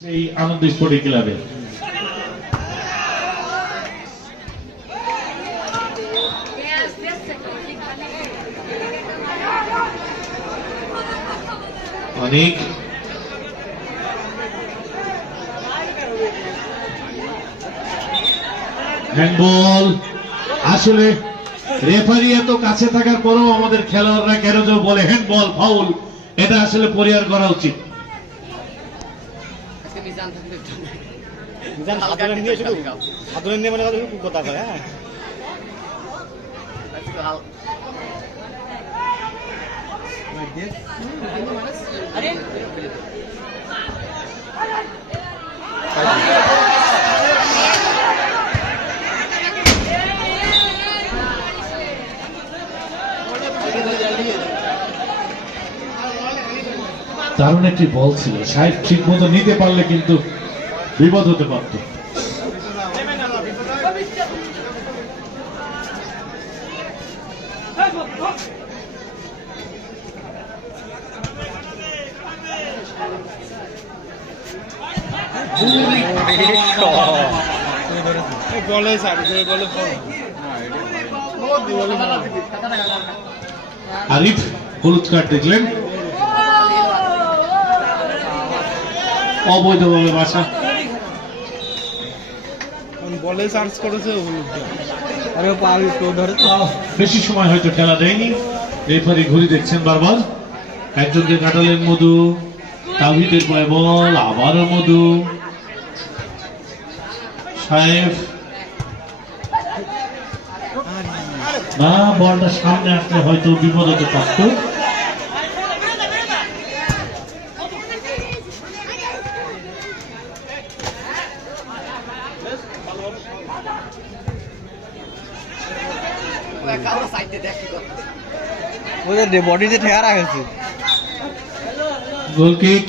এই আনন্দ স্পোর্টিং ক্লাবে অনেক হ্যান্ডবল। আসলে রেফারি এত কাছে থাকার পরেও আমাদের খেলোয়াড়রা কেন যে বলে হ্যান্ডবল ফাউল, এটা আসলে পরিহার করা উচিত। দারুণ একটি বল ছিল, সাহেব ঠিক মতো নিতে পারলে কিন্তু বিপদ হতে পারত। আরিফ হলুদ কার্ড দেখলেন, অবৈধভাবে বাসা বলে সার্চ করেছে। বেশি সময় হয়তো খেলা দেয়নি, রেফারি ঘড়ি দেখছেন বারবার। একজনকে কাটালেন মধু, তাহিদের পায়ে বল, আবারও মধু। সাহেব না, বলটা সামনে আসলে হয়তো বিপদ হতে পারত। বডিতে ঠেয়া রাখেছে গোল কিক।